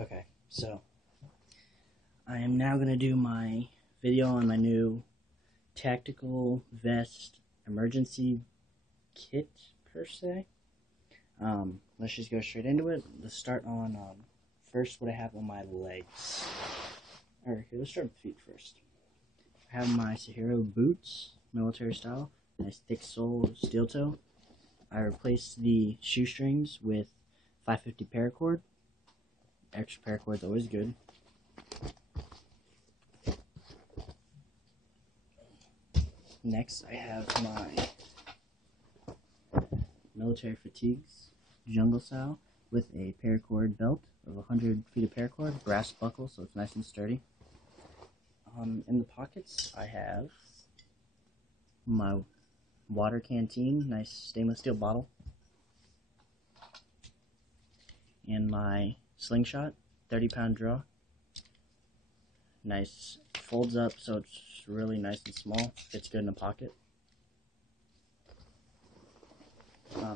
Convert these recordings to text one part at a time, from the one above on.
Okay, so I am now going to do my video on my new tactical vest emergency kit, per se. Let's just go straight into it. Let's start on first what I have on my legs. Alright, let's start with feet first. I have my Sahiro boots, military style, nice thick sole, steel toe. I replaced the shoestrings with 550 paracord. Extra paracord is always good. Next, I have my military fatigues, jungle style, with a paracord belt of 100 feet of paracord, brass buckle, so it's nice and sturdy. In the pockets, I have my water canteen, nice stainless steel bottle, and my slingshot, 30-pound draw. Nice, folds up so it's really nice and small, fits good in the pocket.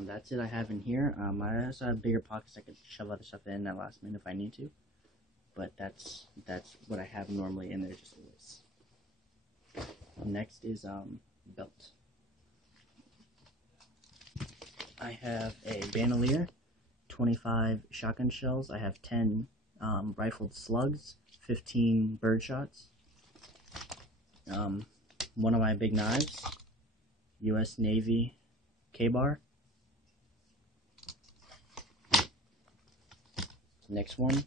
That's it I have in here. I also have bigger pockets I could shove other stuff in at last minute if I need to. But that's what I have normally in there, just always. Next is belt. I have a bandolier, 25 shotgun shells. I have 10 rifled slugs, 15 bird shots. One of my big knives, U.S. Navy K-bar. Next one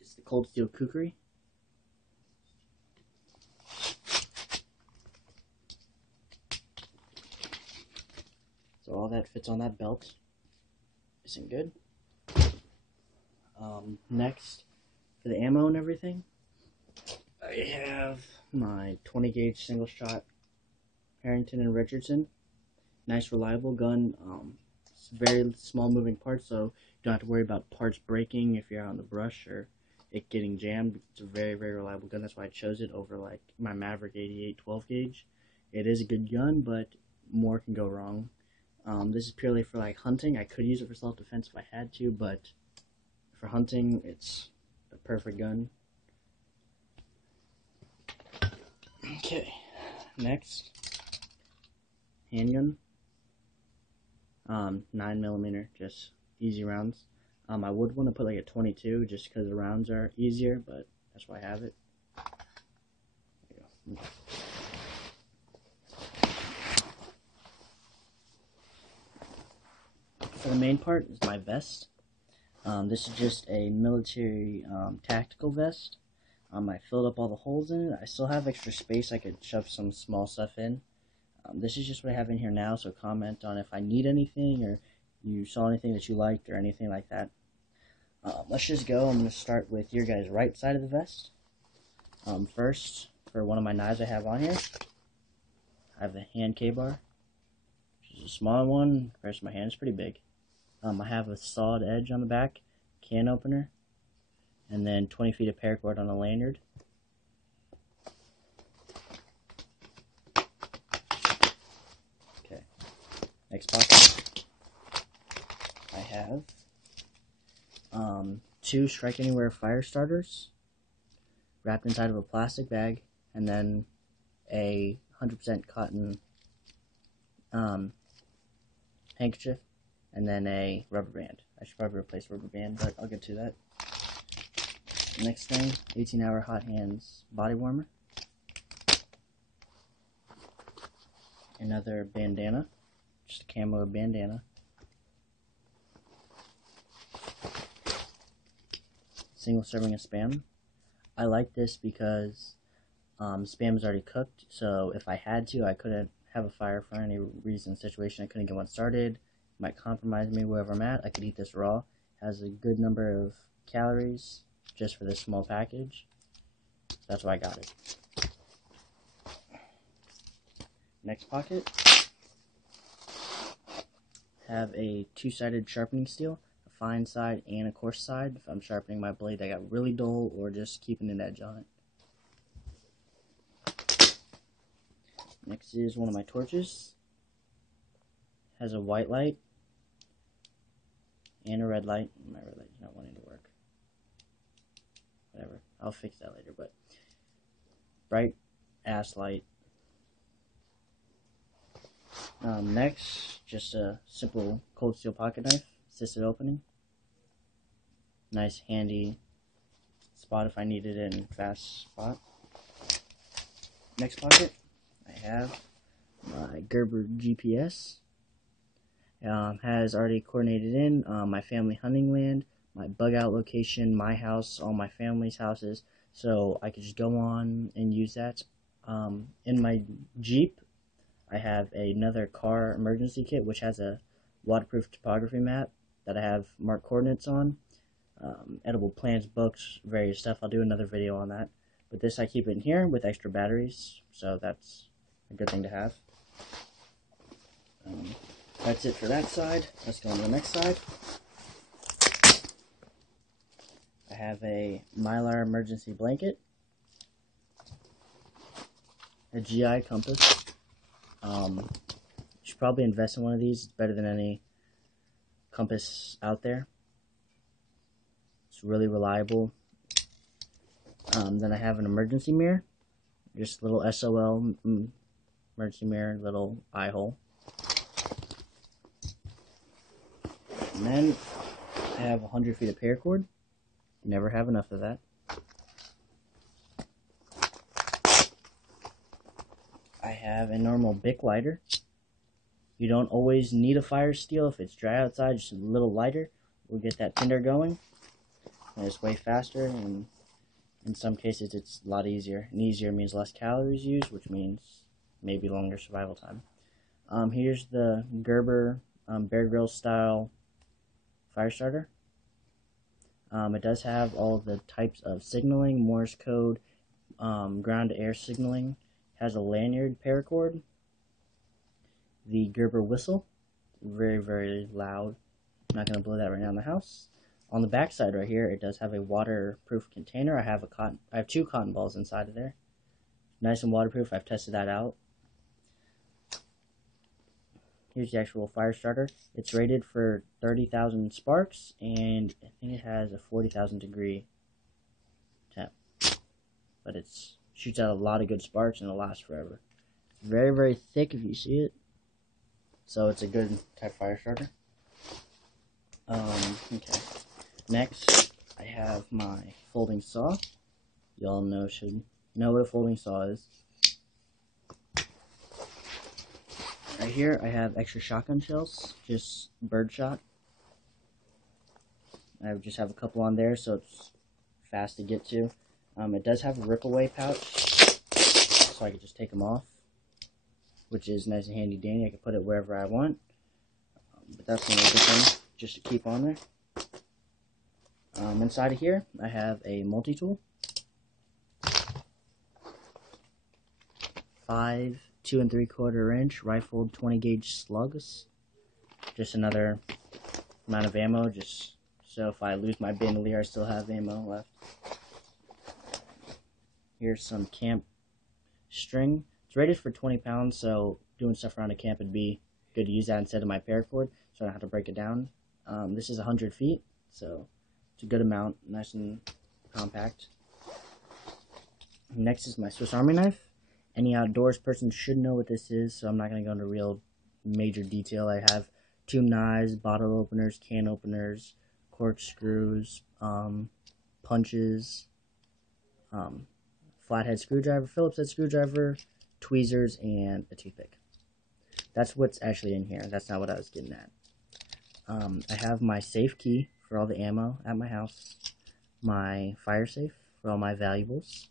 is the Cold Steel Kukri. So all that fits on that belt. Isn't good. Next, for the ammo and everything, I have my 20 gauge single shot Harrington and Richardson. Nice, reliable gun. It's very small moving parts, so you don't have to worry about parts breaking if you're out in the brush or it getting jammed. It's a very, very reliable gun. That's why I chose it over like my Maverick 88 12 gauge. It is a good gun, but more can go wrong. This is purely for like hunting. I could use it for self-defense if I had to, but for hunting, it's the perfect gun. Okay, next, handgun. 9mm, just easy rounds. I would want to put like a 22 just because the rounds are easier, but that's why I have it. There you go. For the main part is my vest. This is just a military tactical vest. I filled up all the holes in it. I still have extra space. I could shove some small stuff in. This is just what I have in here now, so comment on if I need anything or you saw anything that you liked or anything like that. Let's just go. I'm going to start with your guys' right side of the vest. First, for one of my knives I have on here, I have the hand K-bar, which is a smaller one. Compared to my hand, it's pretty big. I have a solid edge on the back, can opener, and then 20 feet of paracord on a lanyard. Okay, next pocket, I have 2 Strike Anywhere fire starters wrapped inside of a plastic bag, and then a 100% cotton handkerchief, and then a rubber band. I should probably replace rubber band, but I'll get to that. Next thing, 18-hour Hot Hands body warmer. Another bandana, just a camo bandana. Single serving of Spam. I like this because Spam is already cooked, so if I had to, I couldn't have a fire for any reason, situation, I couldn't get one started, might compromise me wherever I'm at, I could eat this raw. Has a good number of calories just for this small package. That's why I got it. Next pocket, have a 2-sided sharpening steel, a fine side and a coarse side. If I'm sharpening my blade that got really dull or just keeping an edge on it. Next is one of my torches. Has a white light and a red light. My red light is not wanting to work. whatever. I'll fix that later, but bright ass light. Next, just a simple cold steel pocket knife, assisted opening. Nice handy spot if I needed it in fast spot. Next pocket, I have my Gerber GPS. Has already coordinated in my family hunting land, my bug out location, my house, all my family's houses, so I could just go on and use that. In my Jeep, I have another car emergency kit which has a waterproof topography map that I have marked coordinates on, edible plants, books, various stuff. I'll do another video on that. But this I keep in here with extra batteries, so that's a good thing to have. That's it for that side. Let's go on to the next side. I have a Mylar emergency blanket, a GI compass. You should probably invest in one of these. It's better than any compass out there. It's really reliable. Then I have an emergency mirror, just a little SOL emergency mirror, little eye hole. And then I have 100 feet of paracord. Never have enough of that. I have a normal Bic lighter. You don't always need a fire steel. If it's dry outside, just a little lighter will get that tinder going. And it's way faster, and in some cases it's a lot easier. And easier means less calories used, which means maybe longer survival time. Here's the Gerber Bear Grylls style fire starter. It does have all the types of signaling, Morse code, ground to air signaling. It has a lanyard paracord. The Gerber whistle, very, very loud. I'm not going to blow that right now in the house. On the back side right here, it does have a waterproof container. I have 2 cotton balls inside of there. Nice and waterproof. I've tested that out. Here's the actual fire starter. It's rated for 30,000 sparks, and I think it has a 40,000 degree temp. But it shoots out a lot of good sparks, and it lasts forever. It's very, very thick if you see it. So it's a good type fire starter. Okay. Next, I have my folding saw. Y'all should know what a folding saw is. Right here, I have extra shotgun shells, just birdshot. I just have a couple on there, so it's fast to get to. It does have a rip-away pouch, so I can just take them off, which is nice and handy dandy. I can put it wherever I want. But that's another good thing, just to keep on there. Inside of here, I have a multi-tool. 5 2 3/4 inch rifled 20 gauge slugs. Just another amount of ammo, just so if I lose my bandolier, I still have ammo left. Here's some camp string. It's rated for 20 pounds, so doing stuff around a camp would be good to use that instead of my paracord, so I don't have to break it down. This is 100 feet, so it's a good amount, nice and compact. Next is my Swiss Army knife. Any outdoors person should know what this is, so I'm not going to go into real major detail. I have 2 knives, bottle openers, can openers, corkscrews, punches, flathead screwdriver, Phillips head screwdriver, tweezers, and a toothpick. That's what's actually in here. That's not what I was getting at. I have my safe key for all the ammo at my house, my fire safe for all my valuables,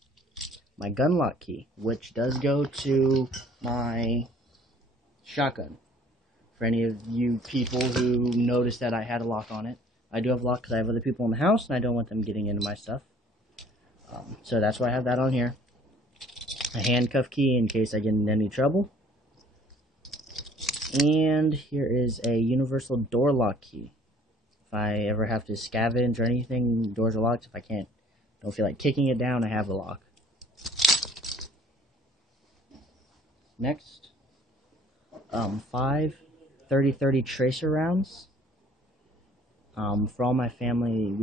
my gun lock key, which does go to my shotgun. For any of you people who noticed that I had a lock on it, I do have a lock because I have other people in the house and I don't want them getting into my stuff. So that's why I have that on here. A handcuff key in case I get in any trouble. And here is a universal door lock key. If I ever have to scavenge or anything, doors are locked. If I don't feel like kicking it down, I have the lock. Next, 5 30-30 tracer rounds. For all my family,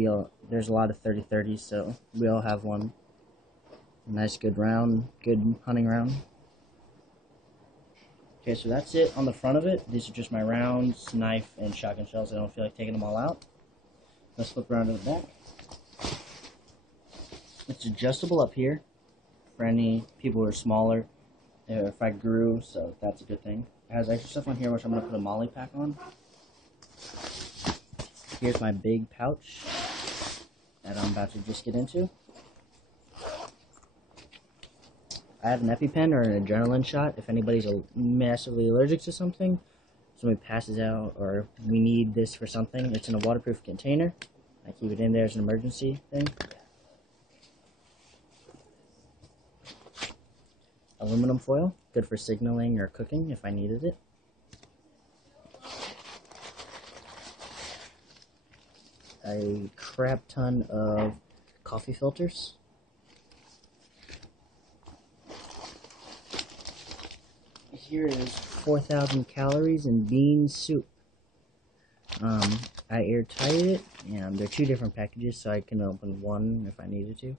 there's a lot of 30-30s, so we all have one. Nice, good round, good hunting round. Okay, so that's it on the front of it. These are just my rounds, knife, and shotgun shells. I don't feel like taking them all out. Let's flip around to the back. It's adjustable up here for any people who are smaller, if I grew, so that's a good thing. It has extra stuff on here, which I'm going to put a molly pack on. Here's my big pouch that I'm about to just get into. I have an EpiPen or an adrenaline shot if anybody's massively allergic to something. Somebody passes out or we need this for something. It's in a waterproof container. I keep it in there as an emergency thing. Aluminum foil, good for signaling or cooking if I needed it. A crap ton of coffee filters. Here is 4,000 calories in bean soup. I airtight it, and they're two different packages, so I can open one if I needed to.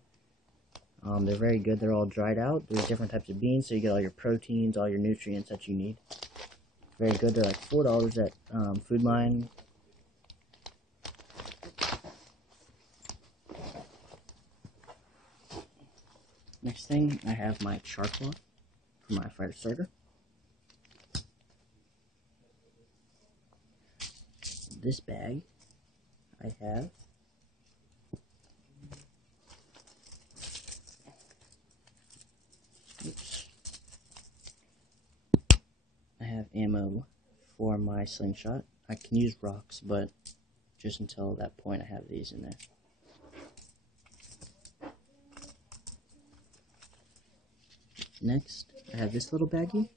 They're very good. They're all dried out. There's different types of beans, so you get all your proteins, all your nutrients that you need. Very good. They're like $4 at Food Line. Next thing, I have my char cloth for my fire starter. This bag, I have ammo for my slingshot. I can use rocks, but just until that point I have these in there. Next, I have this little baggie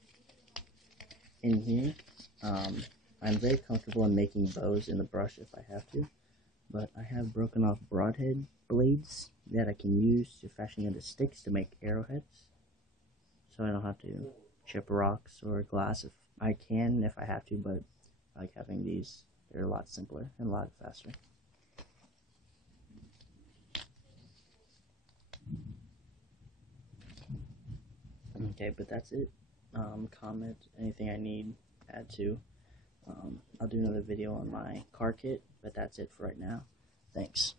in here. I'm very comfortable in making bows in the brush if I have to, but I have broken off broadhead blades that I can use to fashion into sticks to make arrowheads, so I don't have to chip rocks or glass. If I can, if I have to, but I like having these. They're a lot simpler and a lot faster. Okay, but that's it. Comment anything I need, add to. I'll do another video on my car kit, but that's it for right now. Thanks.